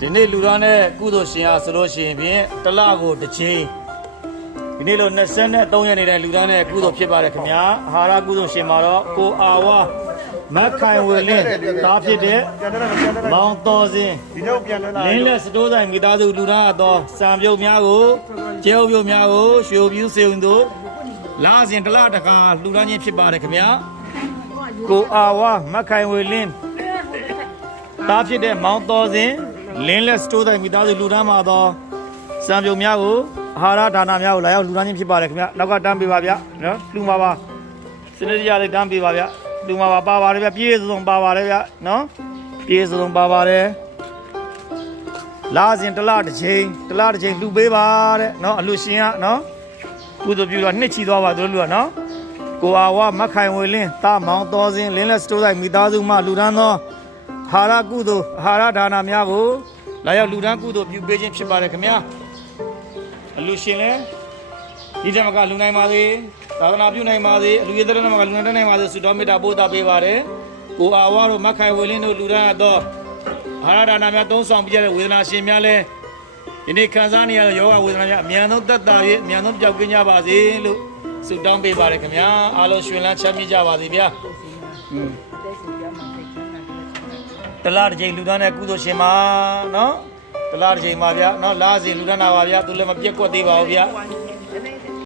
ဒီနေ့လူသားနဲ့ကုသိုလ်ရှင်အားဆိုလို့ရှိရင်ဖြင့်တစ်လကိုတစ်ချိန်ဒီနေ့လို23ရက်နေတဲ့လူသားနဲ့ကုသိုလ်ဖြစ်ပါတယ်ခင်ဗျာအာဟာရကုသိုလ်ရှင်မှာတော့ကိုအာဝါမက်ခိုင်ဝေလင်းသားဖြစ်တဲ့မောင်တော်စင်လင်းလက်စတိုးဆိုင်မိသားစုလူသားအတော်စံပြုတ်များကိုကျဲဥပြုတ်များကိုရွှေပြူးစေုံတို့လာစဉ်တစ်လတခါလူသားချင်းဖြစ်ပါတယ်ခင်ဗျာကိုအာဝါမက်ခိုင်ဝေလင်းသားဖြစ်တဲ့မောင်တော်စင်လင်းလက်စတိုးတိုင်းမိသားစုလူတန်းမှာတော့စံပြုံများကိုအာဟာရဒါနများကိုလာရောက်လူတန်းချင်းဖြစ်ပါတယ်ခင်ဗျနောက်ကတန်းပေးပါဗျနော်လူမှာပါစနေရလေးတန်းပေးပါဗျလူမှာပါပါတယ်ဗျပြည့်စုံပါပါတယ်ဗျနော်ပြည့်စုံပါပါတယ်လာစဉ်တစ်လတစ်ချိန်လူပေးပါတဲ့နော်အလူရှင်ကနော်ကုသိုလ်ပြုတော့နှစ်ချီသွားပါသူတို့လူကနော်ကိုအာဝမက်ခိုင်ဝေလင်းတာမောင်တော်စင်လင်းလက်စတိုးတိုင်းမိသားစုမှလူတန်းသောအာဟာရကုသိုလ်အာဟာရဒါနများကိုလာရောက်လူတန်းကုသိုလ်ပြုပေးခြင်းဖြစ်ပါတယ်ခင်ဗျာအလူရှင်လည်းဒီတမကလူနိုင်ပါစေသာသနာပြုနိုင်ပါစေအလူရတဲ့နမကလူနိုင်နိုင်ပါစေဆုတောင်းမေတ္တာပို့တာပေးပါတယ်ကိုအာဝါတို့မက်ခိုင်ဝေလင်းတို့လူတန်းတော့အာဟာရဒါနများသုံးဆောင်ပြရတဲ့ဝေဒနာရှင်များလည်းဒီနေ့ခံစားနေရတဲ့ယောဂဝေဒနာများအမြန်ဆုံးသက်သာ၍အမြန်ဆုံးပျောက်ကင်းကြပါစေလို့ဆုတောင်းပေးပါတယ်ခင်ဗျာအားလုံးရှင်လန်းချမ်းမြေ့ကြပါစေဗျာတလားတစ်ချိန်လူသားနဲ့ကုသိုလ်ရှင်ပါနော်တလားတစ်ချိန်ပါဗျာနော်လာစီလူသားနာပါဗျာသူလည်းမပြက်ကွက်သေးပါဘူးဗျာ